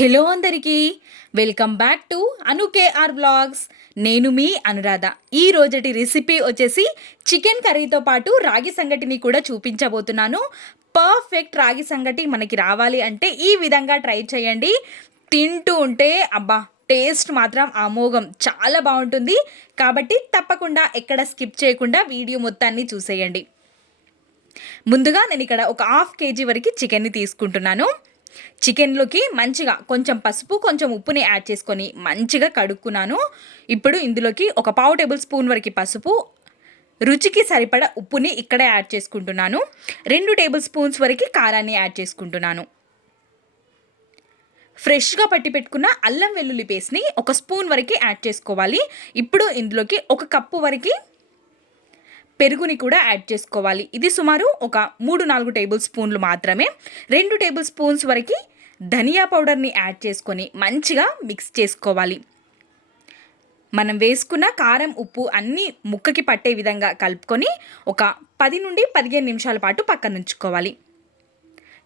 Hello అందరికీ welcome back to Anu KR blogs. నేను మీ అనురాధ. ఈ రోజటి రెసిపీ వచ్చేసి చికెన్ కర్రీతో పాటు రాగి సంగటిని కూడా చూపించబోతున్నాను. పర్ఫెక్ట్ రాగి సంగటి మనకి రావాలి అంటే ఈ విధంగా ట్రై చేయండి. తింటూ ఉంటే అబ్బా టేస్ట్ మాత్రం అమోఘం, చాలా బాగుంటుంది. కాబట్టి తప్పకుండా ఎక్కడ స్కిప్ చేయకుండా వీడియో మొత్తాన్ని చూసేయండి. ముందుగా నేను ఇక్కడ ఒక హాఫ్ కేజీ వరకు చికెన్ని తీసుకుంటున్నాను. చికెన్లోకి మంచిగా కొంచెం పసుపు కొంచెం ఉప్పుని యాడ్ చేసుకొని మంచిగా కడుక్కున్నాను. ఇప్పుడు ఇందులోకి ఒక పావు టేబుల్ స్పూన్ వరకు పసుపు, రుచికి సరిపడా ఉప్పుని ఇక్కడే యాడ్ చేసుకుంటున్నాను. 2 టేబుల్ స్పూన్స్ వరకు కారాన్ని యాడ్ చేసుకుంటున్నాను. ఫ్రెష్గా పట్టి పెట్టుకున్న అల్లం వెల్లుల్లి పేస్ట్ని ఒక స్పూన్ వరకు యాడ్ చేసుకోవాలి. ఇప్పుడు ఇందులోకి ఒక కప్పు వరకు పెరుగుని కూడా యాడ్ చేసుకోవాలి. ఇది సుమారు ఒక 3-4 టేబుల్ స్పూన్లు మాత్రమే. 2 టేబుల్ స్పూన్స్ వరకు ధనియా పౌడర్ని యాడ్ చేసుకొని మంచిగా మిక్స్ చేసుకోవాలి. మనం వేసుకున్న కారం ఉప్పు అన్నీ ముక్కకి పట్టే విధంగా కలుపుకొని ఒక 10 నుండి 15 నిమిషాల పాటు పక్కన ఉంచుకోవాలి.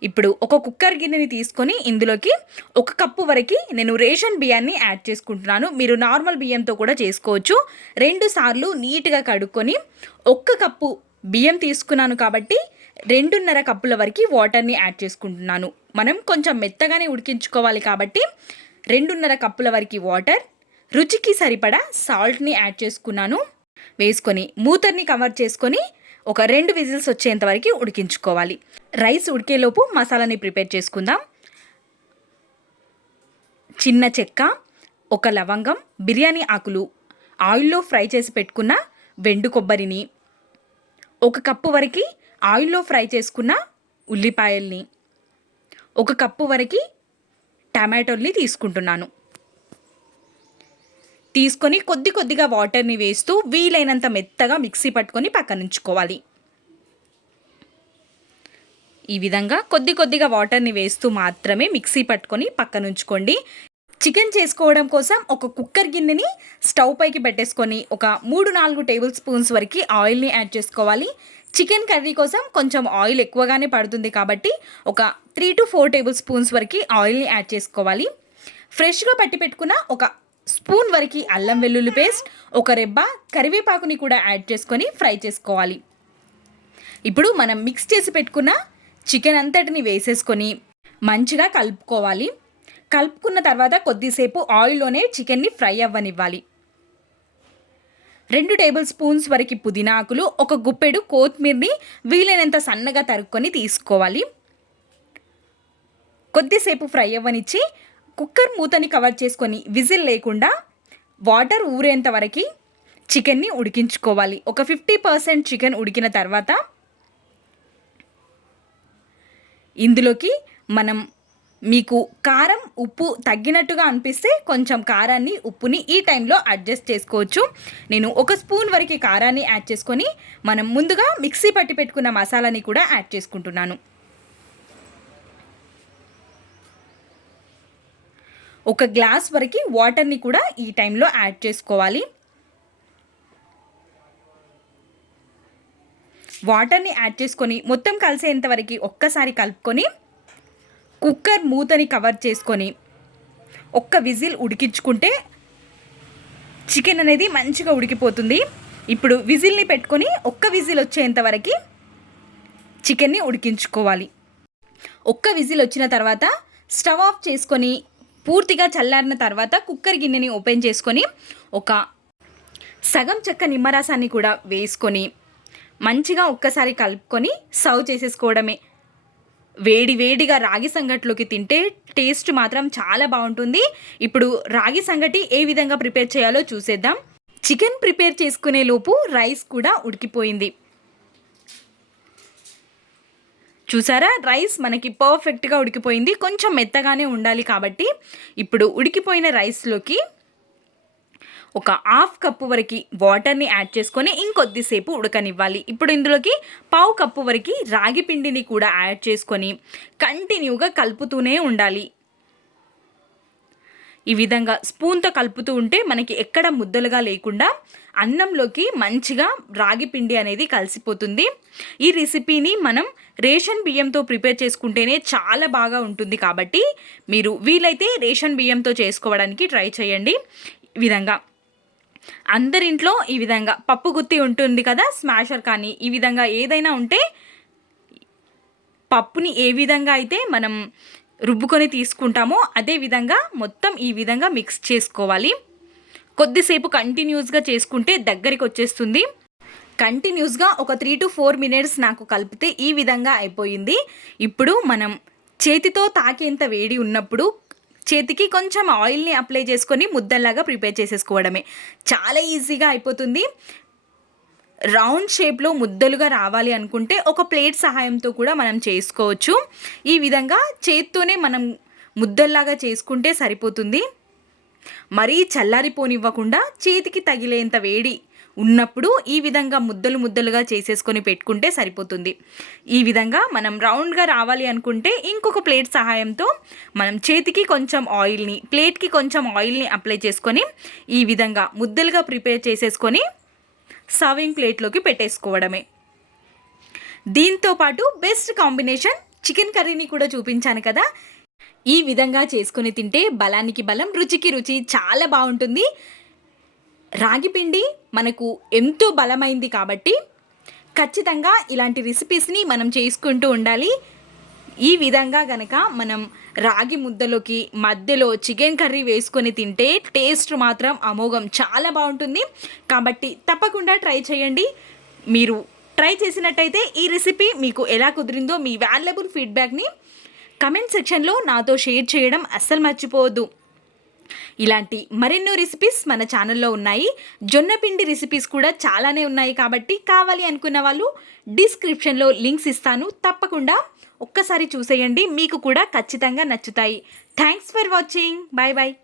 ఇప్పుడు ఒక కుక్కర్ గిన్నెని తీసుకొని ఇందులోకి ఒక కప్పు వరకు నేను రేషన్ బియ్యాన్ని యాడ్ చేసుకుంటున్నాను. మీరు నార్మల్ బియ్యంతో కూడా చేసుకోవచ్చు. 2 సార్లు నీట్గా కడుక్కొని 1 కప్పు బియ్యం తీసుకున్నాను కాబట్టి 2.5 కప్పుల వరకు వాటర్ని యాడ్ చేసుకుంటున్నాను. మనం కొంచెం మెత్తగానే ఉడికించుకోవాలి కాబట్టి 2.5 కప్పుల వరకు వాటర్, రుచికి సరిపడా సాల్ట్ని యాడ్ చేసుకున్నాను. వేసుకొని మూతని కవర్ చేసుకొని ఒక 2 విజిల్స్ వచ్చేంత వరకు ఉడికించుకోవాలి. రైస్ ఉడికేలోపు మసాలాని ప్రిపేర్ చేసుకుందాం. చిన్న చెక్క, ఒక లవంగం, బిర్యానీ ఆకులు, ఆయిల్లో ఫ్రై చేసి పెట్టుకున్న వెండు కొబ్బరిని, 1 కప్పు వరకు ఆయిల్లో ఫ్రై చేసుకున్న ఉల్లిపాయల్ని, 1 కప్పు వరకు టమాటోల్ని తీసుకుంటున్నాను. తీసుకొని కొద్దిగా వాటర్ని వేస్తూ వీలైనంత మెత్తగా మిక్సీ పట్టుకొని పక్కన ఉంచుకోవాలి. ఈ విధంగా కొద్దిగా వాటర్ని వేస్తూ మాత్రమే మిక్సీ పట్టుకొని పక్కన ఉంచుకోండి. చికెన్ చేసుకోవడం కోసం ఒక కుక్కర్ గిన్నెని స్టవ్ పైకి పెట్టేసుకొని ఒక 3-4 టేబుల్ స్పూన్స్ వరకు ఆయిల్ని యాడ్ చేసుకోవాలి. చికెన్ కర్రీ కోసం కొంచెం ఆయిల్ ఎక్కువగానే పడుతుంది కాబట్టి ఒక 3-4 టేబుల్ స్పూన్స్ వరకు ఆయిల్ని యాడ్ చేసుకోవాలి. ఫ్రెష్గా పట్టి పెట్టుకున్న ఒక స్పూన్ వరకు అల్లం వెల్లుల్లి పేస్ట్, ఒక రెబ్బ కరివేపాకుని కూడా యాడ్ చేసుకొని ఫ్రై చేసుకోవాలి. ఇప్పుడు మనం మిక్స్ చేసి పెట్టుకున్న చికెన్ అంతటిని వేసేసుకొని మంచిగా కలుపుకోవాలి. కలుపుకున్న తర్వాత కొద్దిసేపు ఆయిల్లోనే చికెన్ని ఫ్రై అవ్వనివ్వాలి. 2 టేబుల్ స్పూన్స్ వరకు పుదీనా ఆకులు, ఒక గుప్పెడు కొత్తిమీరని వీలైనంత సన్నగా తరుక్కొని తీసుకోవాలి. కొద్దిసేపు ఫ్రై అవ్వనిచ్చి కుక్కర్ మూతని కవర్ చేసుకొని విజిల్ లేకుండా వాటర్ ఊరేంత వరకు చికెన్ని ఉడికించుకోవాలి. ఒక 50% చికెన్ ఉడికిన తర్వాత ఇందులోకి మనం మీకు కారం ఉప్పు తగ్గినట్టుగా అనిపిస్తే కొంచెం కారాన్ని ఉప్పుని ఈ టైంలో అడ్జస్ట్ చేసుకోవచ్చు. నేను 1 స్పూన్ వరకు కారాన్ని యాడ్ చేసుకొని మనం ముందుగా మిక్సీ పట్టి పెట్టుకున్న మసాలాని కూడా యాడ్ చేసుకుంటున్నాను. ఒక గ్లాస్ వరకు వాటర్ని కూడా ఈ టైంలో యాడ్ చేసుకోవాలి. వాటర్ని యాడ్ చేసుకొని మొత్తం కలిసేంత వరకు ఒక్కసారి కలుపుకొని కుక్కర్ మూతని కవర్ చేసుకొని 1 విజిల్ ఉడికించుకుంటే చికెన్ అనేది మంచిగా ఉడికిపోతుంది. ఇప్పుడు విజిల్ని పెట్టుకొని 1 విజిల్ వచ్చేంత వరకు చికెన్ని ఉడికించుకోవాలి. 1 విజిల్ వచ్చిన తర్వాత స్టవ్ ఆఫ్ చేసుకొని పూర్తిగా చల్లారిన తర్వాత కుక్కర్ గిన్నెని ఓపెన్ చేసుకొని ఒక సగం చెక్క నిమ్మరసాన్ని కూడా వేసుకొని మంచిగా ఒక్కసారి కలుపుకొని సర్వ్ చేసేసుకోవడమే. వేడిగా రాగి సంగటిలోకి తింటే టేస్ట్ మాత్రం చాలా బాగుంటుంది. ఇప్పుడు రాగి సంగటి ఏ విధంగా ప్రిపేర్ చేయాలో చూసేద్దాం. చికెన్ ప్రిపేర్ చేసుకునే లోపు రైస్ కూడా ఉడికిపోయింది. చూసారా, రైస్ మనకి పర్ఫెక్ట్గా ఉడికిపోయింది. కొంచెం మెత్తగానే ఉండాలి కాబట్టి ఇప్పుడు ఉడికిపోయిన రైస్లోకి ఒక 1/2 కప్పు వరకు వాటర్ని యాడ్ చేసుకొని ఇంకొద్దిసేపు ఉడకనివ్వాలి. ఇప్పుడు ఇందులోకి పావు కప్పు వరకు రాగి పిండిని కూడా యాడ్ చేసుకొని కంటిన్యూగా కలుపుతూనే ఉండాలి. ఈ విధంగా స్పూన్తో కలుపుతూ ఉంటే మనకి ఎక్కడ ముద్దలుగా లేకుండా అన్నంలోకి మంచిగా రాగి పిండి అనేది కలిసిపోతుంది. ఈ రెసిపీని మనం రేషన్ బియ్యంతో ప్రిపేర్ చేసుకుంటేనే చాలా బాగా ఉంటుంది కాబట్టి మీరు వీలైతే రేషన్ బియ్యంతో చేసుకోవడానికి ట్రై చేయండి. ఈ విధంగా అందరింట్లో ఈ విధంగా పప్పు గుత్తి ఉంటుంది కదా, స్మాషర్ కానీ ఈ విధంగా ఏదైనా ఉంటే పప్పుని ఏ విధంగా అయితే మనం రుబ్బుకొని తీసుకుంటామో అదే విధంగా మొత్తం ఈ విధంగా మిక్స్ చేసుకోవాలి. కొద్దిసేపు కంటిన్యూస్గా చేసుకుంటే దగ్గరికి వచ్చేస్తుంది. కంటిన్యూస్గా ఒక 3 to 4 minutes నాకు కలిపితే ఈ విధంగా అయిపోయింది. ఇప్పుడు మనం చేతితో తాకేంత వేడి ఉన్నప్పుడు చేతికి కొంచెం ఆయిల్ని అప్లై చేసుకొని ముద్దల్లాగా ప్రిపేర్ చేసేసుకోవడమే. చాలా ఈజీగా అయిపోతుంది. రౌండ్ షేప్లో ముద్దలుగా రావాలి అనుకుంటే ఒక ప్లేట్ సహాయంతో కూడా మనం చేసుకోవచ్చు. ఈ విధంగా చేత్తోనే మనం ముద్దల్లాగా చేసుకుంటే సరిపోతుంది. మరీ చల్లారిపోనివ్వకుండా చేతికి తగిలేంత వేడి ఉన్నప్పుడు ఈ విధంగా ముద్దలు ముద్దలుగా చేసేసుకొని పెట్టుకుంటే సరిపోతుంది. ఈ విధంగా మనం రౌండ్గా రావాలి అనుకుంటే ఇంకొక ప్లేట్ సహాయంతో మనం చేతికి కొంచెం ఆయిల్ని, ప్లేట్కి కొంచెం ఆయిల్ని అప్లై చేసుకొని ఈ విధంగా ముద్దలుగా ప్రిపేర్ చేసేసుకొని సర్వింగ్ ప్లేట్లోకి పెట్టేసుకోవడమే. దీంతో పాటు బెస్ట్ కాంబినేషన్ చికెన్ కర్రీని కూడా చూపించాను కదా. ఈ విధంగా చేసుకొని తింటే బలానికి బలం, రుచికి రుచి చాలా బాగుంటుంది. రాగి పిండి మనకు ఎంతో బలమైంది కాబట్టి ఖచ్చితంగా ఇలాంటి రెసిపీస్ని మనం చేసుకుంటూ ఉండాలి. ఈ విధంగా గనక మనం రాగి ముద్దలోకి మధ్యలో చికెన్ కర్రీ వేసుకొని తింటే టేస్ట్ మాత్రం అమోఘం, చాలా బాగుంటుంది. కాబట్టి తప్పకుండా ట్రై చేయండి. మీరు ట్రై చేసినట్టయితే ఈ రెసిపీ మీకు ఎలా కుదిరిందో మీ వాల్యుబుల్ ఫీడ్బ్యాక్ని కమెంట్ సెక్షన్లో నాతో షేర్ చేయడం అస్సలు మర్చిపోవద్దు. ఇలాంటి మరెన్నో రెసిపీస్ మన ఛానల్లో ఉన్నాయి. జొన్న పిండి రెసిపీస్ కూడా చాలానే ఉన్నాయి కాబట్టి కావాలి అనుకున్న వాళ్ళు డిస్క్రిప్షన్లో లింక్స్ ఇస్తాను. తప్పకుండా ఒక్కసారి చూసేయండి, మీకు కూడా ఖచ్చితంగా నచ్చుతాయి. Thanks for watching. Bye bye.